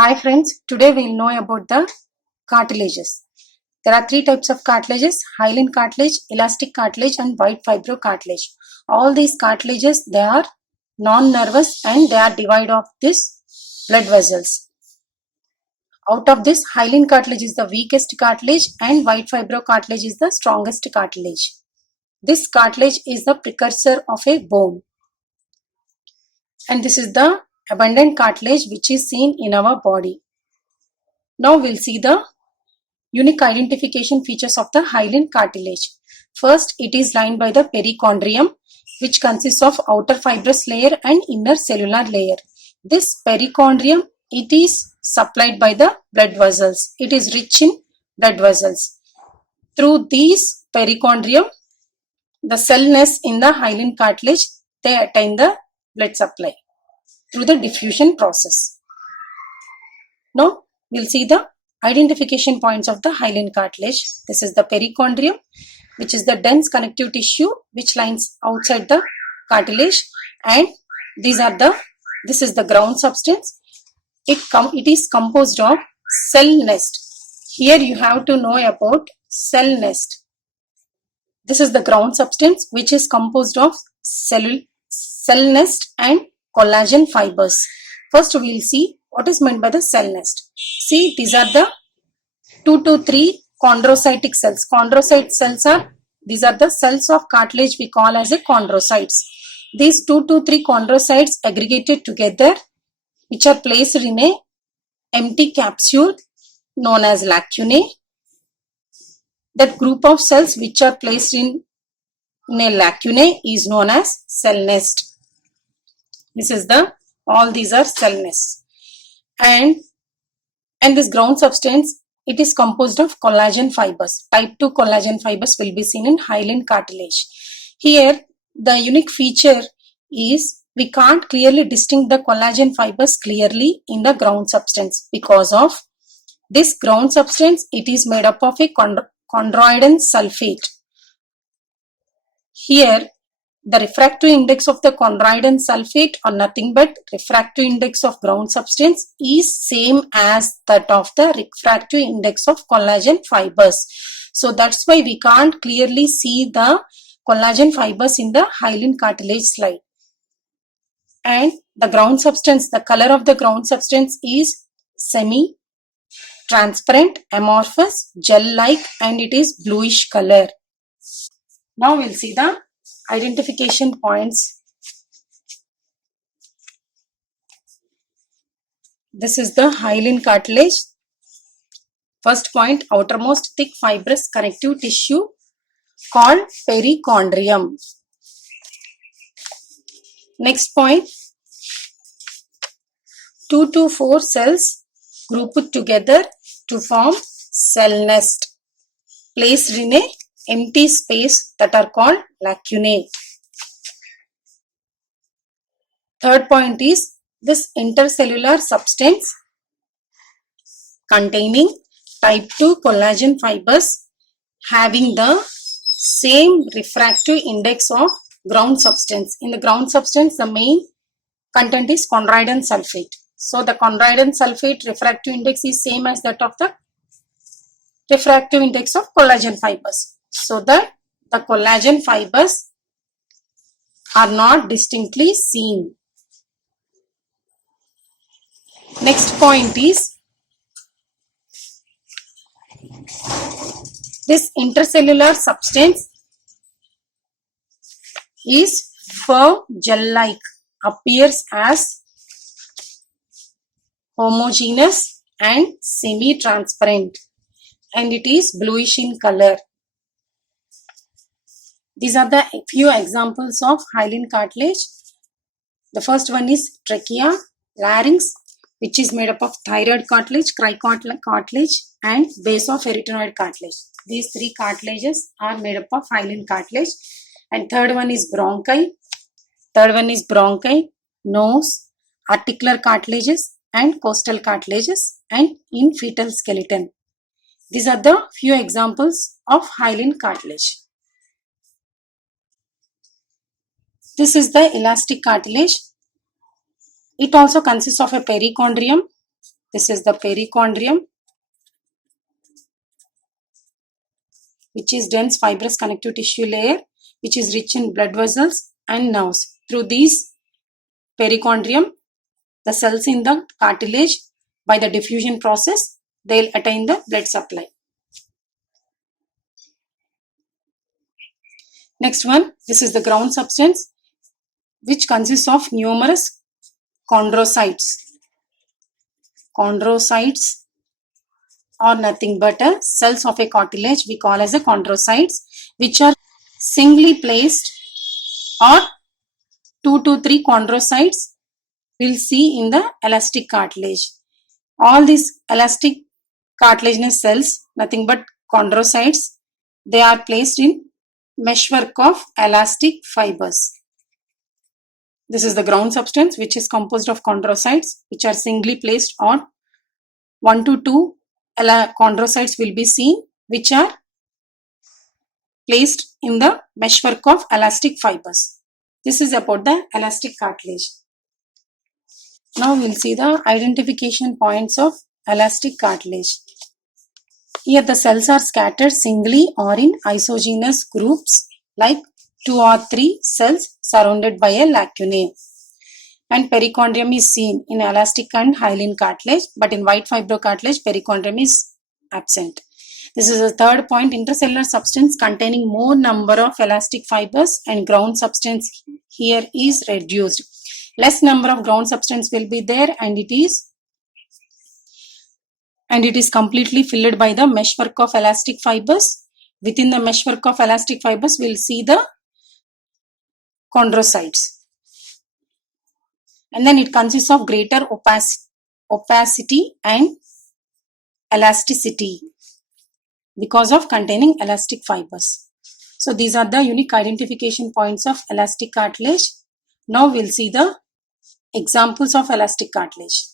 Hi friends, today we'll know about the cartilages. There are three types of cartilages: hyaline cartilage, elastic cartilage and white fibro cartilage. All these cartilages, they are non-nervous and they are divided of these blood vessels. Out of this, hyaline cartilage is the weakest cartilage and white fibro cartilage is the strongest cartilage. This cartilage is the precursor of a bone. And this is the abundant cartilage which is seen in our body. Now we'll see the unique identification features of the hyaline cartilage. First, it is lined by the perichondrium, which consists of outer fibrous layer and inner cellular layer. This perichondrium, it is supplied by the blood vessels. It is rich in blood vessels. Through these perichondrium, the cell nests in the hyaline cartilage, they attain the blood supply through the diffusion process. Now, we'll see the identification points of the hyaline cartilage. This is the perichondrium, which is the dense connective tissue which lines outside the cartilage, and this is the ground substance. It is composed of cell nest. Here you have to know about cell nest. This is the ground substance which is composed of cell nest and collagen fibers. First we will see what is meant by the cell nest. See, these are the 2 to 3 chondrocytic cells. Chondrocyte cells are, these are the cells of cartilage we call as a chondrocytes. These 2 to 3 chondrocytes aggregated together, which are placed in a empty capsule known as lacunae. That group of cells which are placed in a lacunae is known as cell nest. This is all these are cell nests. And this ground substance, it is composed of collagen fibers. Type 2 collagen fibers will be seen in hyaline cartilage. Here, the unique feature is we can't clearly distinguish the collagen fibers clearly in the ground substance because of this ground substance. It is made up of a chondroitin sulfate. Here, the refractive index of the chondroitin sulfate or nothing but refractive index of ground substance is same as that of the refractive index of collagen fibers. So that's why we can't clearly see the collagen fibers in the hyaline cartilage slide. And the ground substance, the color of the ground substance is semi-transparent, amorphous, gel-like, and it is bluish color. Now we'll see the identification points. This is the hyaline cartilage. First point, outermost thick fibrous connective tissue called perichondrium. Next point, 2 to 4 cells grouped together to form cell nest, placed in a empty space that are called lacunae. Third point is this intercellular substance containing type 2 collagen fibers having the same refractive index of ground substance. In the ground substance, the main content is chondroitin sulfate. So the chondroitin sulfate refractive index is same as that of the refractive index of collagen fibers. So that the collagen fibers are not distinctly seen. Next point is this intercellular substance is firm gel-like, appears as homogeneous and semi-transparent, and it is bluish in color. These are the few examples of hyaline cartilage. The first one is trachea, larynx, which is made up of thyroid cartilage, cricoid and base of arytenoid cartilage. These three cartilages are made up of hyaline cartilage. And third one is bronchi. Nose, articular cartilages and costal cartilages, and in fetal skeleton. These are the few examples of hyaline cartilage. This is the elastic cartilage. It also consists of a perichondrium This is the perichondrium, which is dense fibrous connective tissue layer, which is rich in blood vessels and nerves. Through these perichondrium, the cells in the cartilage, by the diffusion process, they'll attain the blood supply. Next one, this is the ground substance, which consists of numerous chondrocytes. Chondrocytes are nothing but cells of a cartilage we call as a chondrocytes, which are singly placed, or 2 to 3 chondrocytes we'll see in the elastic cartilage. All these elastic cartilaginous cells, nothing but chondrocytes, they are placed in meshwork of elastic fibers. This is the ground substance, which is composed of chondrocytes, which are singly placed, or 1 to 2 chondrocytes will be seen, which are placed in the meshwork of elastic fibers. This is about the elastic cartilage. Now we will see the identification points of elastic cartilage. Here the cells are scattered singly or in isogenous groups, like 2 or 3 cells surrounded by a lacunae. And perichondrium is seen in elastic and hyaline cartilage, but in white fibrocartilage, perichondrium is absent. This is the third point, intracellular substance containing more number of elastic fibers and ground substance here is reduced. Less number of ground substance will be there, and it is completely filled by the meshwork of elastic fibers. Within the meshwork of elastic fibers, we will see the chondrocytes. And then it consists of greater opacity and elasticity because of containing elastic fibers. So these are the unique identification points of elastic cartilage. Now we'll see the examples of elastic cartilage.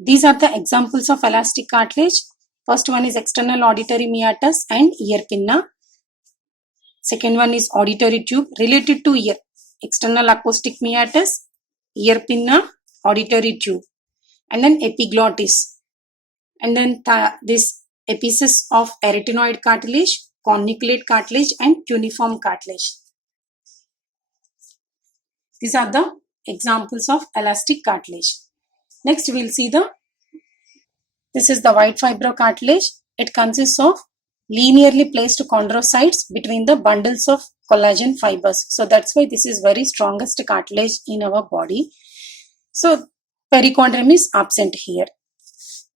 These are the examples of elastic cartilage. First one is external auditory meatus and ear pinna. Second one is auditory tube related to ear. External acoustic meatus, ear pinna, auditory tube. And then epiglottis. And then this epiphysis of arytenoid cartilage, corniculate cartilage, and cuneiform cartilage. These are the examples of elastic cartilage. Next we will see this is the white fibrocartilage. It consists of linearly placed chondrocytes between the bundles of collagen fibers. So that's why this is very strongest cartilage in our body. So perichondrium is absent here.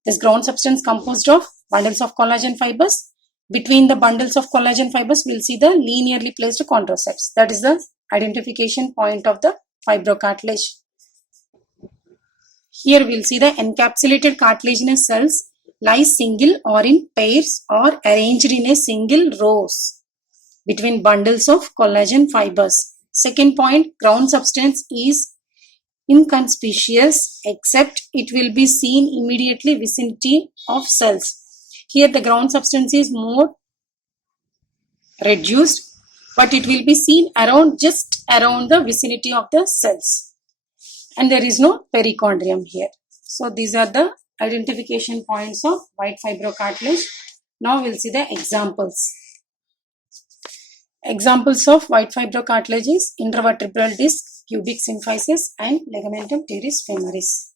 This ground substance composed of bundles of collagen fibers. Between the bundles of collagen fibers, we'll see the linearly placed chondrocytes. That is the identification point of the fibrocartilage. Here we'll see the encapsulated cartilaginous cells lie single or in pairs or arranged in a single rows between bundles of collagen fibers. Second point, ground substance is inconspicuous except it will be seen immediately vicinity of cells. Here the ground substance is more reduced, but it will be seen just around the vicinity of the cells. And there is no perichondrium here. So these are the identification points of white fibrocartilage. Now we'll see the examples. Examples of white fibrocartilage is intervertebral disc, pubic symphysis, and ligamentum teres femoris.